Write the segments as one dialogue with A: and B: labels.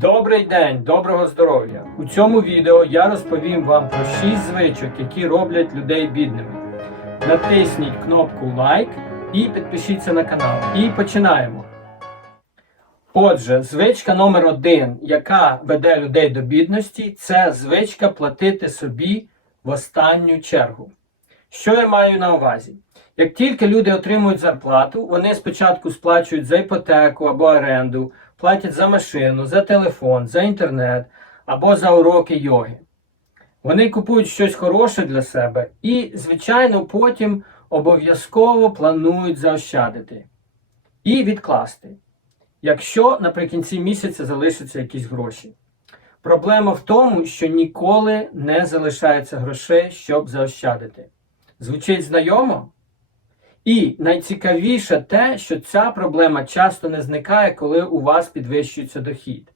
A: Добрий день, доброго здоров'я! У цьому відео я розповім вам про 6 звичок, які роблять людей бідними. Натисніть кнопку лайк і підпишіться на канал. І починаємо. Отже, звичка номер один, яка веде людей до бідності, це звичка платити собі в останню чергу. Що я маю на увазі? Як тільки люди отримують зарплату, вони спочатку сплачують за іпотеку або оренду, платять за машину, за телефон, за інтернет або за уроки йоги. Вони купують щось хороше для себе і, звичайно, потім обов'язково планують заощадити і відкласти, якщо наприкінці місяця залишаться якісь гроші. Проблема в тому, що ніколи не залишається грошей, щоб заощадити. Звучить знайомо? І найцікавіше те, що ця проблема часто не зникає, коли у вас підвищується дохід.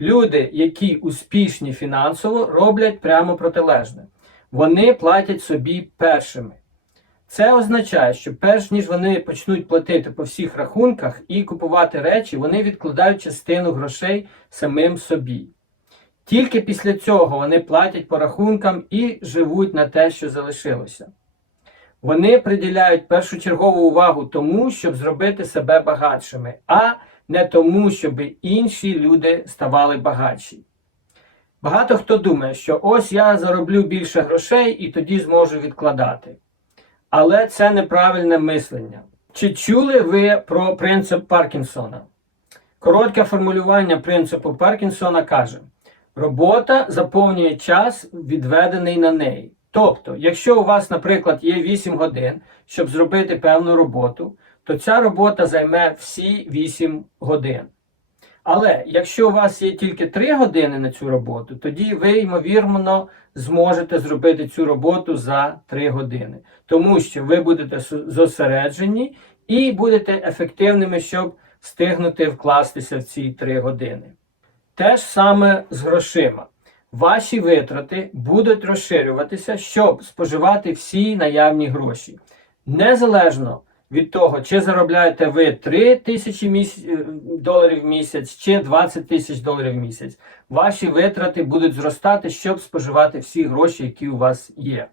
A: Люди, які успішні фінансово, роблять прямо протилежне. Вони платять собі першими. Це означає, що перш ніж вони почнуть платити по всіх рахунках і купувати речі, вони відкладають частину грошей самим собі. Тільки після цього вони платять по рахункам і живуть на те, що залишилося. Вони приділяють першочергову увагу тому, щоб зробити себе багатшими, а не тому, щоб інші люди ставали багатші. Багато хто думає, що ось я зароблю більше грошей і тоді зможу відкладати. Але це неправильне мислення. Чи чули ви про принцип Паркінсона? Коротке формулювання принципу Паркінсона каже: робота заповнює час, відведений на неї. Тобто, якщо у вас, наприклад, є 8 годин, щоб зробити певну роботу, то ця робота займе всі 8 годин. Але якщо у вас є тільки 3 години на цю роботу, тоді ви, ймовірно, зможете зробити цю роботу за 3 години. Тому що ви будете зосереджені і будете ефективними, щоб встигнути вкластися в ці 3 години. Те ж саме з грошима. Ваші витрати будуть розширюватися, щоб споживати всі наявні гроші. Незалежно від того, чи заробляєте ви 3 тисячі міс... доларів в місяць, чи 20 тисяч доларів в місяць, ваші витрати будуть зростати, щоб споживати всі гроші, які у вас є.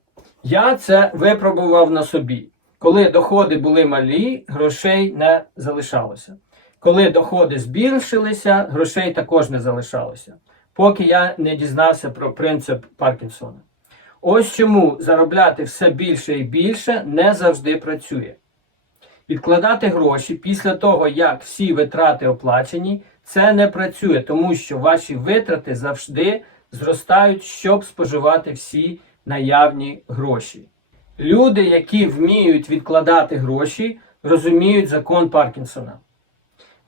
A: Я це випробував на собі. Коли доходи були малі, грошей не залишалося. Коли доходи збільшилися, грошей також не залишалося поки я не дізнався про принцип Паркінсона. Ось чому заробляти все більше і більше не завжди працює. Відкладати гроші після того, як всі витрати оплачені, це не працює, тому що ваші витрати завжди зростають, щоб споживати всі наявні гроші. Люди, які вміють відкладати гроші, розуміють закон Паркінсона.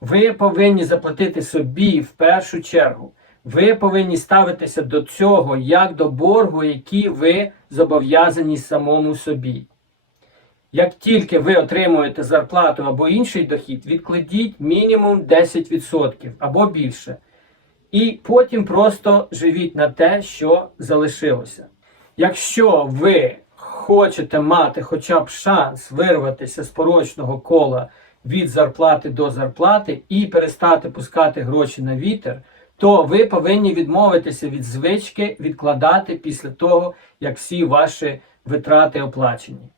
A: Ви повинні заплатити собі в першу чергу. Ви повинні ставитися до цього як до боргу, який ви зобов'язані самому собі. Як тільки ви отримуєте зарплату або інший дохід, відкладіть мінімум 10% або більше. І потім просто живіть на те, що залишилося. Якщо ви хочете мати хоча б шанс вирватися з порочного кола від зарплати до зарплати і перестати пускати гроші на вітер то ви повинні відмовитися від звички відкладати після того, як всі ваші витрати оплачені.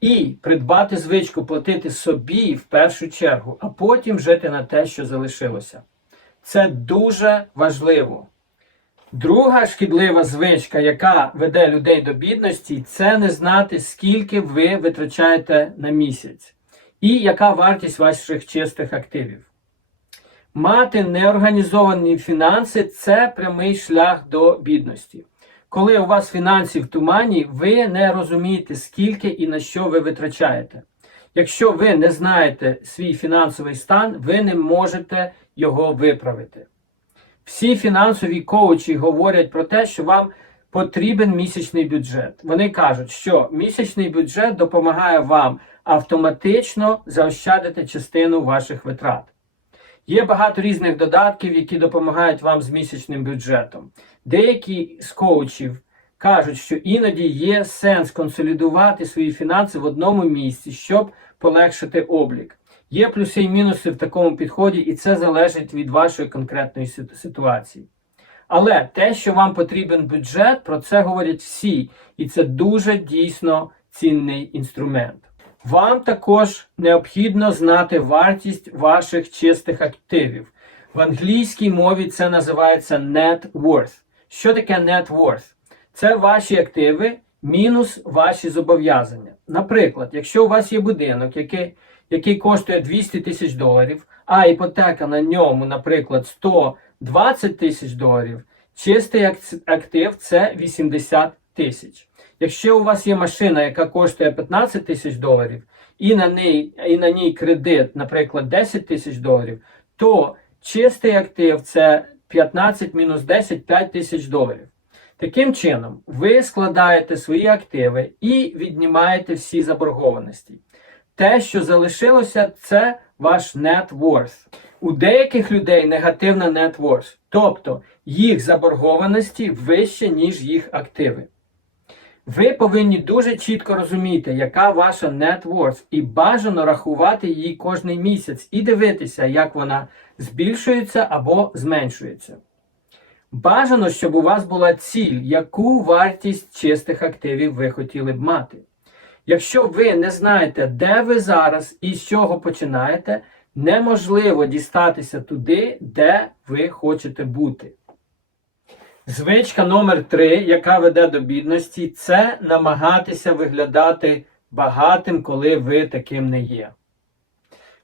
A: І придбати звичку платити собі в першу чергу, а потім жити на те, що залишилося. Це дуже важливо. Друга шкідлива звичка, яка веде людей до бідності, це не знати, скільки ви витрачаєте на місяць, і яка вартість ваших чистих активів. Мати неорганізовані фінанси це прямий шлях до бідності. Коли у вас фінанси в тумані, ви не розумієте, скільки і на що ви витрачаєте. Якщо ви не знаєте свій фінансовий стан, ви не можете його виправити. Всі фінансові коучі говорять про те, що вам потрібен місячний бюджет. Вони кажуть, що місячний бюджет допомагає вам автоматично заощадити частину ваших витрат. Є багато різних додатків, які допомагають вам з місячним бюджетом. Деякі з коучів кажуть, що іноді є сенс консолідувати свої фінанси в одному місці, щоб полегшити облік. Є плюси і мінуси в такому підході, і це залежить від вашої конкретної ситуації. Але те, що вам потрібен бюджет, про це говорять всі, і це дуже дійсно цінний інструмент. Вам також необхідно знати вартість ваших чистих активів. В англійській мові це називається net worth. Що таке net worth? Це ваші активи мінус ваші зобов'язання. Наприклад, якщо у вас є будинок, який, який коштує 200 тисяч доларів, а іпотека на ньому, наприклад, 120 тисяч доларів, чистий актив це 80 тисяч. Якщо у вас є машина, яка коштує 15 тисяч доларів, і на, ній, і на ній кредит, наприклад, 10 тисяч доларів, то чистий актив це 15 мінус 10 5 тисяч доларів. Таким чином, ви складаєте свої активи і віднімаєте всі заборгованості. Те, що залишилося, це ваш net worth. У деяких людей негативна net worth, тобто їх заборгованості вище, ніж їх активи. Ви повинні дуже чітко розуміти, яка ваша net worth, і бажано рахувати її кожний місяць і дивитися, як вона збільшується або зменшується. Бажано, щоб у вас була ціль, яку вартість чистих активів ви хотіли б мати. Якщо ви не знаєте, де ви зараз і з чого починаєте, неможливо дістатися туди, де ви хочете бути. Звичка номер три, яка веде до бідності, це намагатися виглядати багатим, коли ви таким не є.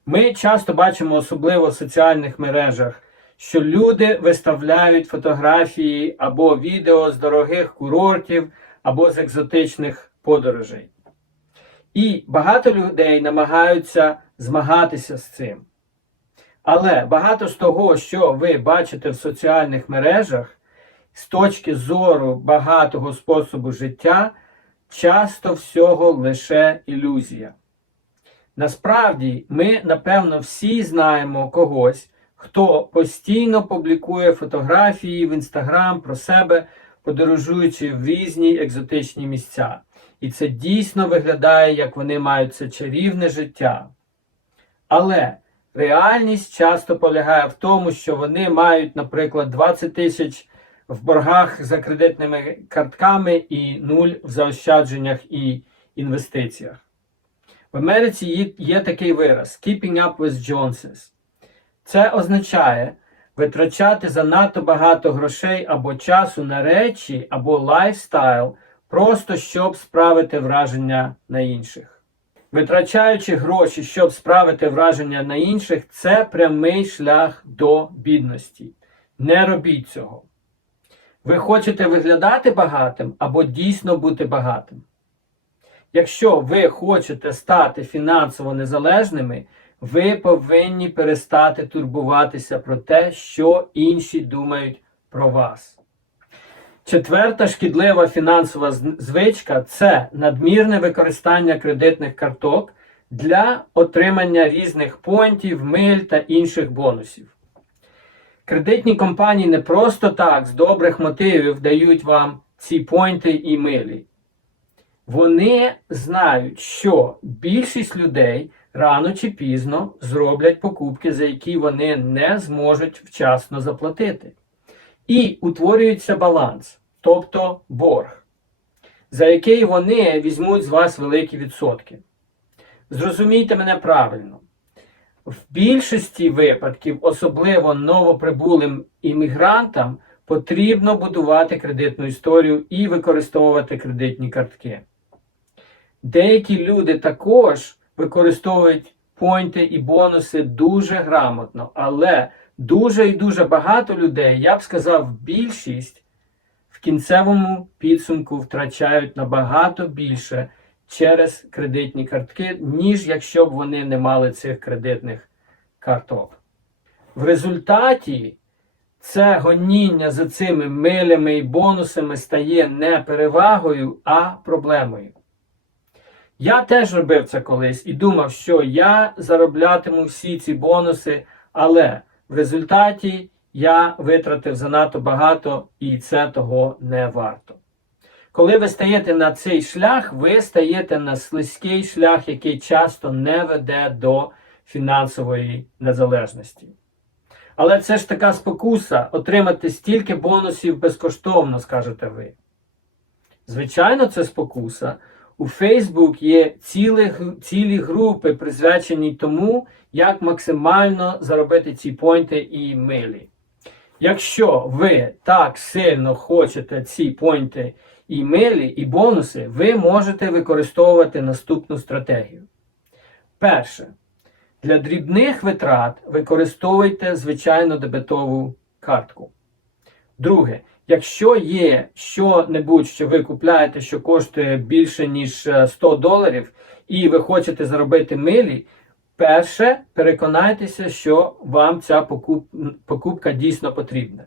A: Ми часто бачимо, особливо в соціальних мережах, що люди виставляють фотографії або відео з дорогих курортів, або з екзотичних подорожей. І багато людей намагаються змагатися з цим. Але багато з того, що ви бачите в соціальних мережах, з точки зору багатого способу життя, часто всього лише ілюзія. Насправді, ми, напевно, всі знаємо когось, хто постійно публікує фотографії в інстаграм про себе, подорожуючи в різні екзотичні місця. І це дійсно виглядає, як вони мають це чарівне життя. Але реальність часто полягає в тому, що вони мають, наприклад, 20 тисяч в боргах за кредитними картками і нуль в заощадженнях і інвестиціях. В Америці є, такий вираз Keeping up with Joneses. Це означає витрачати занадто багато грошей або часу на речі або лайфстайл, просто щоб справити враження на інших. Витрачаючи гроші, щоб справити враження на інших, це прямий шлях до бідності. Не робіть цього. Ви хочете виглядати багатим або дійсно бути багатим. Якщо ви хочете стати фінансово незалежними, ви повинні перестати турбуватися про те, що інші думають про вас. Четверта шкідлива фінансова звичка це надмірне використання кредитних карток для отримання різних понтів, миль та інших бонусів. Кредитні компанії не просто так з добрих мотивів дають вам ці пойнти і милі. Вони знають, що більшість людей рано чи пізно зроблять покупки, за які вони не зможуть вчасно заплатити. І утворюється баланс, тобто борг, за який вони візьмуть з вас великі відсотки. Зрозумійте мене правильно. В більшості випадків, особливо новоприбулим іммігрантам, потрібно будувати кредитну історію і використовувати кредитні картки. Деякі люди також використовують пойнти і бонуси дуже грамотно, але дуже і дуже багато людей, я б сказав, більшість в кінцевому підсумку втрачають набагато більше через кредитні картки, ніж якщо б вони не мали цих кредитних карток. В результаті це гоніння за цими милями і бонусами стає не перевагою, а проблемою. Я теж робив це колись і думав, що я зароблятиму всі ці бонуси, але в результаті я витратив занадто багато і це того не варто. Коли ви стаєте на цей шлях, ви стаєте на слизький шлях, який часто не веде до фінансової незалежності. Але це ж така спокуса отримати стільки бонусів безкоштовно, скажете ви. Звичайно, це спокуса. У Facebook є цілі, цілі групи, присвячені тому, як максимально заробити ці пойнти і милі. Якщо ви так сильно хочете ці пойнти і милі, і бонуси, ви можете використовувати наступну стратегію. Перше. Для дрібних витрат використовуйте звичайну дебетову картку. Друге, якщо є що-небудь, що ви купляєте, що коштує більше, ніж е, 100 доларів, і ви хочете заробити милі, перше, переконайтеся, що вам ця покуп... покупка дійсно потрібна.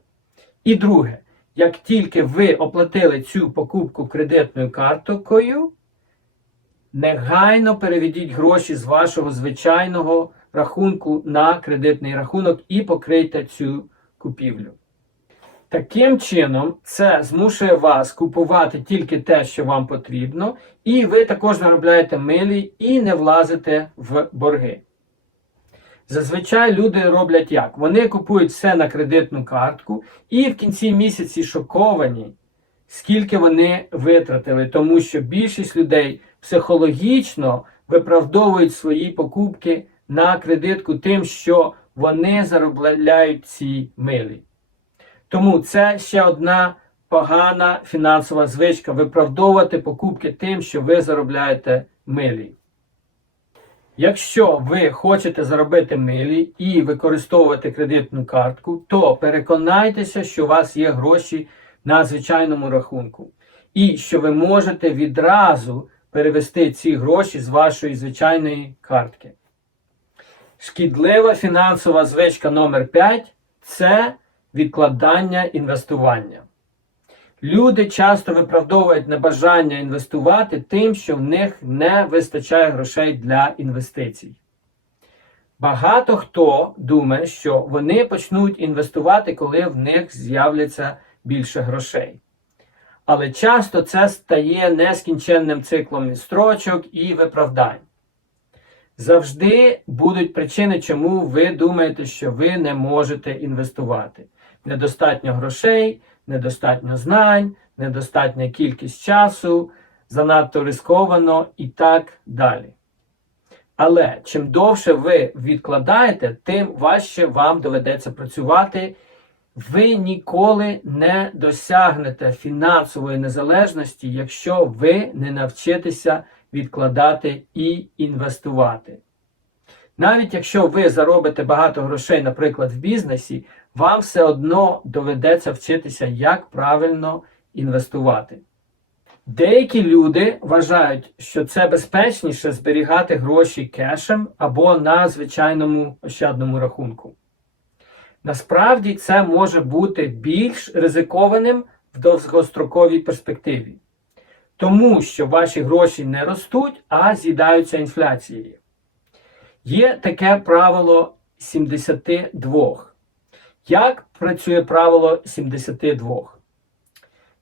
A: І друге, як тільки ви оплатили цю покупку кредитною карткою, негайно переведіть гроші з вашого звичайного рахунку на кредитний рахунок і покрийте цю купівлю. Таким чином, це змушує вас купувати тільки те, що вам потрібно, і ви також заробляєте милі і не влазите в борги. Зазвичай люди роблять як? Вони купують все на кредитну картку і в кінці місяці шоковані, скільки вони витратили, тому що більшість людей психологічно виправдовують свої покупки на кредитку тим, що вони заробляють ці милі. Тому це ще одна погана фінансова звичка виправдовувати покупки тим, що ви заробляєте милі. Якщо ви хочете заробити милі і використовувати кредитну картку, то переконайтеся, що у вас є гроші на звичайному рахунку, і що ви можете відразу перевести ці гроші з вашої звичайної картки. Шкідлива фінансова звичка номер 5 це відкладання інвестування. Люди часто виправдовують небажання інвестувати тим, що в них не вистачає грошей для інвестицій. Багато хто думає, що вони почнуть інвестувати, коли в них з'являться більше грошей. Але часто це стає нескінченним циклом відстрочок і виправдань. Завжди будуть причини, чому ви думаєте, що ви не можете інвестувати. Недостатньо грошей, недостатньо знань, недостатня кількість часу, занадто рисковано і так далі. Але чим довше ви відкладаєте, тим важче вам доведеться працювати. Ви ніколи не досягнете фінансової незалежності, якщо ви не навчитеся відкладати і інвестувати. Навіть якщо ви заробите багато грошей, наприклад, в бізнесі, вам все одно доведеться вчитися, як правильно інвестувати. Деякі люди вважають, що це безпечніше зберігати гроші кешем або на звичайному ощадному рахунку. Насправді це може бути більш ризикованим в довгостроковій перспективі, тому що ваші гроші не ростуть, а з'їдаються інфляцією. Є таке правило 72. Як працює правило 72?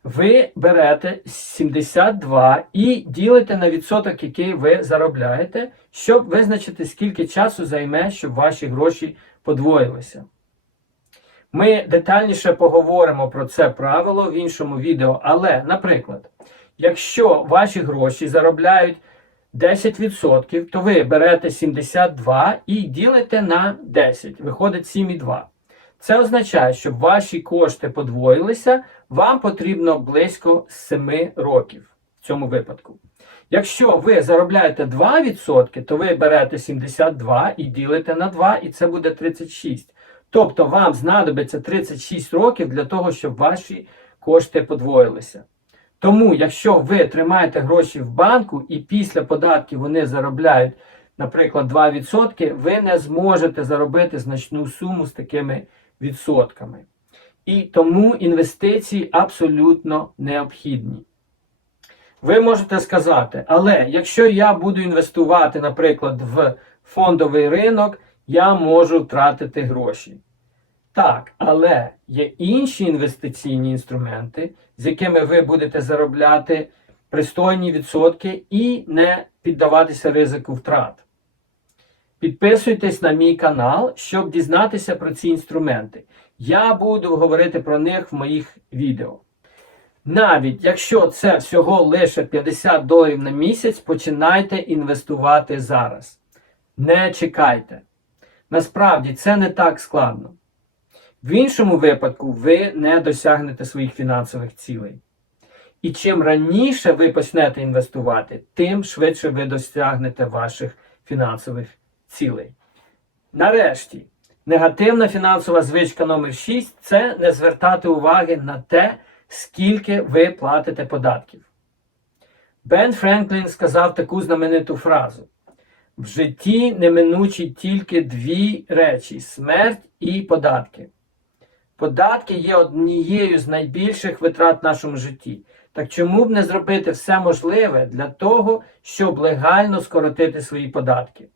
A: Ви берете 72 і ділите на відсоток, який ви заробляєте, щоб визначити, скільки часу займе, щоб ваші гроші подвоїлися. Ми детальніше поговоримо про це правило в іншому відео. Але, наприклад, якщо ваші гроші заробляють 10%, то ви берете 72 і ділите на 10, виходить 7,2. Це означає, щоб ваші кошти подвоїлися, вам потрібно близько 7 років в цьому випадку. Якщо ви заробляєте 2%, то ви берете 72 і ділите на 2, і це буде 36. Тобто вам знадобиться 36 років для того, щоб ваші кошти подвоїлися. Тому, якщо ви тримаєте гроші в банку і після податків вони заробляють, наприклад, 2%, ви не зможете заробити значну суму з такими відсотками. І тому інвестиції абсолютно необхідні. Ви можете сказати, але якщо я буду інвестувати, наприклад, в фондовий ринок, я можу втратити гроші. Так, але є інші інвестиційні інструменти, з якими ви будете заробляти пристойні відсотки і не піддаватися ризику втрат. Підписуйтесь на мій канал, щоб дізнатися про ці інструменти. Я буду говорити про них в моїх відео. Навіть якщо це всього лише 50 доларів на місяць, починайте інвестувати зараз. Не чекайте. Насправді це не так складно. В іншому випадку ви не досягнете своїх фінансових цілей. І чим раніше ви почнете інвестувати, тим швидше ви досягнете ваших фінансових цілей. Нарешті, негативна фінансова звичка номер 6 це не звертати уваги на те, скільки ви платите податків. Бен Френклін сказав таку знамениту фразу: в житті неминучі тільки дві речі смерть і податки. Податки є однією з найбільших витрат в нашому житті. Так чому б не зробити все можливе для того, щоб легально скоротити свої податки?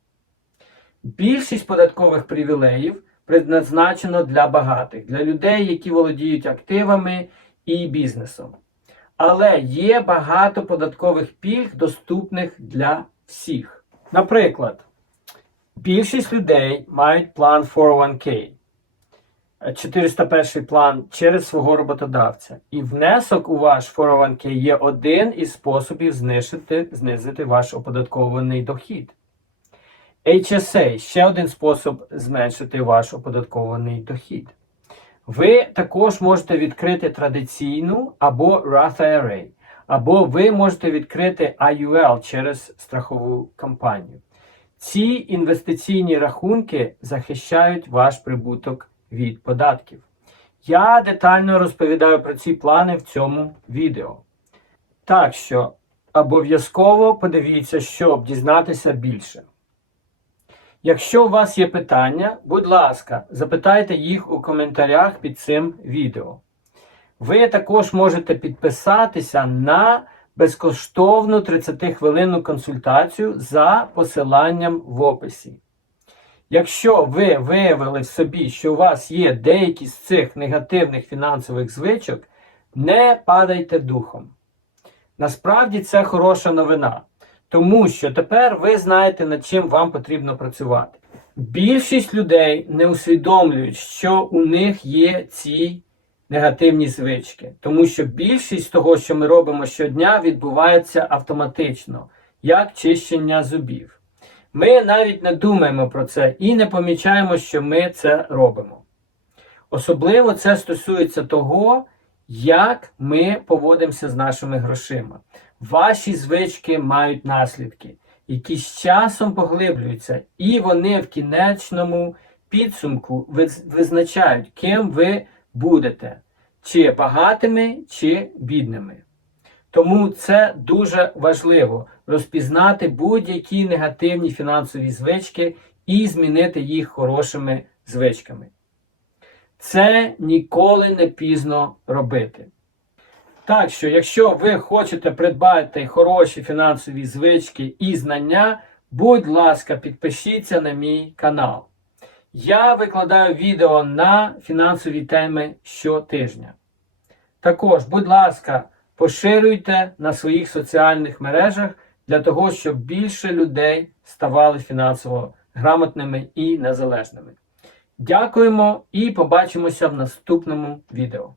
A: Більшість податкових привілеїв предназначено для багатих, для людей, які володіють активами і бізнесом. Але є багато податкових пільг, доступних для всіх. Наприклад, більшість людей мають план 401k. 401 план через свого роботодавця. І внесок у ваш 401k є один із способів знизити, знизити ваш оподаткований дохід. HSA ще один спосіб зменшити ваш оподаткований дохід. Ви також можете відкрити традиційну або Roth IRA, або ви можете відкрити IUL через страхову компанію. Ці інвестиційні рахунки захищають ваш прибуток від податків. Я детально розповідаю про ці плани в цьому відео. Так що обов'язково подивіться, щоб дізнатися більше. Якщо у вас є питання, будь ласка, запитайте їх у коментарях під цим відео. Ви також можете підписатися на безкоштовну 30-хвилинну консультацію за посиланням в описі. Якщо ви виявили в собі, що у вас є деякі з цих негативних фінансових звичок, не падайте духом. Насправді це хороша новина, тому що тепер ви знаєте, над чим вам потрібно працювати. Більшість людей не усвідомлюють, що у них є ці негативні звички, тому що більшість того, що ми робимо щодня, відбувається автоматично, як чищення зубів. Ми навіть не думаємо про це і не помічаємо, що ми це робимо. Особливо це стосується того, як ми поводимося з нашими грошима. Ваші звички мають наслідки, які з часом поглиблюються, і вони в кінечному підсумку визначають, ким ви будете, чи багатими, чи бідними. Тому це дуже важливо розпізнати будь-які негативні фінансові звички і змінити їх хорошими звичками. Це ніколи не пізно робити. Так що, якщо ви хочете придбати хороші фінансові звички і знання, будь ласка, підпишіться на мій канал. Я викладаю відео на фінансові теми щотижня. Також, будь ласка, поширюйте на своїх соціальних мережах для того, щоб більше людей ставали фінансово грамотними і незалежними. Дякуємо і побачимося в наступному відео.